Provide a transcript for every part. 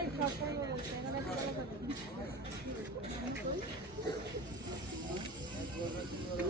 Thank you.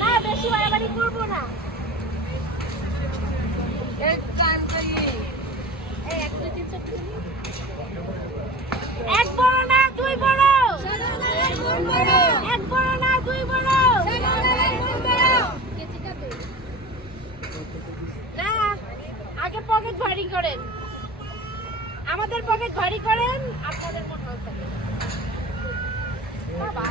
না বেশি বাড়াবাড়ি করব না এক বড় না দুই বড় এক বড় না দুই বড় না আগে পকেট ভারী করেন আমাদের পকেট ভারী করেন আপনাদের মোটর বাবা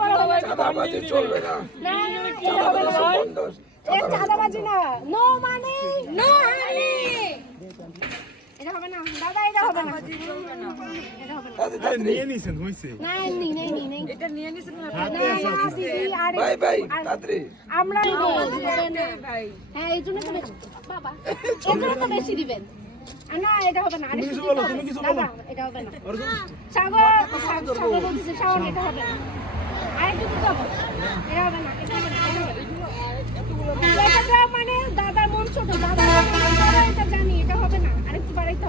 বড় হবে। চাঁদাবাজি চলবে না। না না না চাঁদাবাজি না। নো মানে নো না মানে দাদার মন ছোট দাদা জানি এটা হবে না আরেকটু বাড়াইতে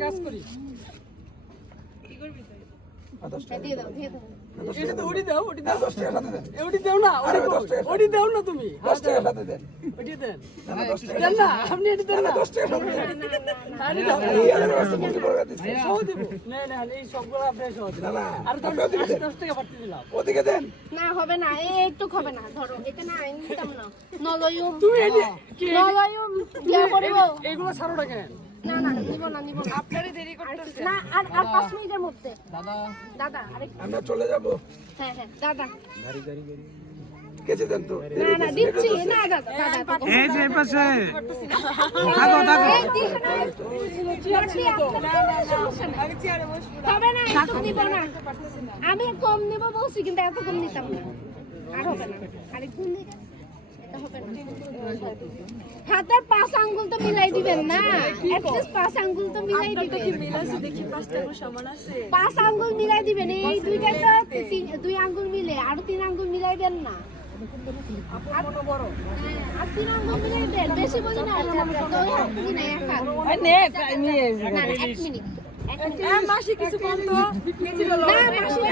কাজ করি। হ্যাঁ, দিয়ে দাও দিয়ে দাও। এটা তো ওটি দাও ওটি দাও দশ টাকা সাথে দেন ওটি দাও না ওটি ওটি দাও না তুমি দশ টাকা সাথে দেন ওটি দেন না, না, দশ টাকা দেন না আপনি এটি দেন না দশ টাকা সাথে দেন আরে দাও এই আরে রাস্তা মুখে বড় দিচ্ছে সহ দেবো না না এই সবগুলো আপনি সহ দেন না না আর দশ আপনি ওদিকে দেন দশ টাকা পাঠিয়ে দিলাম ওদিকে দেন না হবে না এই একটু হবে না ধরো এটা না আমি নিতাম না নলয়ুম তুমি এটি দিয়া এইগুলো ছাড়ো না কেন না না নিব না নিব আপনারই দেরি করতেছে। না আর আর 5 মিনিটের মধ্যে। দাদা। দাদা আরেক আমরা চলে যাব? হ্যাঁ হ্যাঁ দাদা। কেচে দেন তো। না না দিচ্ছি। না দাদা দাদা এই যে পাশে। থাকো থাকো। না। লড়ছি, আপনার সমস্যা নাই। তবে না এত নিব না। আমি কম নেব বলছি কিন্তু এত কম নিতাম না। আর হবে না। হাতের পাঁচ আঙ্গুল তো মিলাই দিবেন না। অ্যাটলিস্ট পাঁচ আঙ্গুল তো মিলাই দিবেন। পাঁচ আঙ্গুল মিলাই দিবেন। এই দুইটা তো দুই আঙ্গুল মিলে। আরও তিন আঙ্গুল মিলাই দেন না। আর হ্যাঁ, তিন আঙ্গুল মিলাই দেন। বেশি বলি না এক মিনিট। মাসি কিছু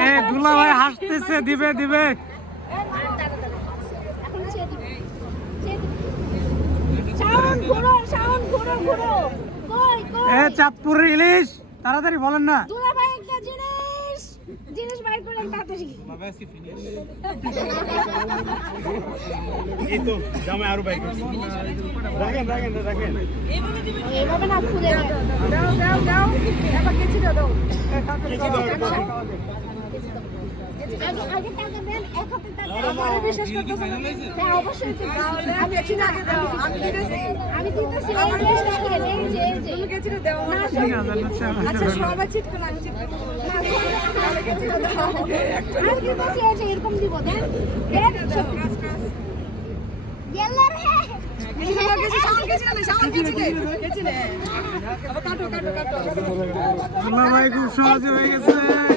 এ দুলা ভাই হাসতেছে দিবে দিবে এখন ছেড়ে দিবি ছেড়ে দিবি শাওন ঘুরো শাওন ঘুরো ঘুরো। কই এ কই ইলিশ। তাড়াতাড়ি বলেন না। দুলা ভাই একটা জিনিস। জিনিস বাইর করেন তাড়াতাড়ি। এই তো জামাই আরও বাইক রাখেন রাখেন রাখেন। এইভাবে না খুলে দাও। দাও দাও এবার কেজিটা দাও আগে আগে টাকা দেন এক হাতে টাকা আমারে বিশ্বাস করতেছেন হ্যাঁ অবশ্যই আমি কেজিটা আগে দাও আমি দিতেছি আমি দিতেছি এই যে এই যে এই যে তুমি কেজিটা দাও না আচ্ছা সবাই চিটকে আমি চিটকে তাহলে কেজিটা দাও আর দিতেছি এই যে এরকম দিব দেন দেন কেজি কেজি না নে নে দুলা ভাই খুব সহজে হয়ে গেছে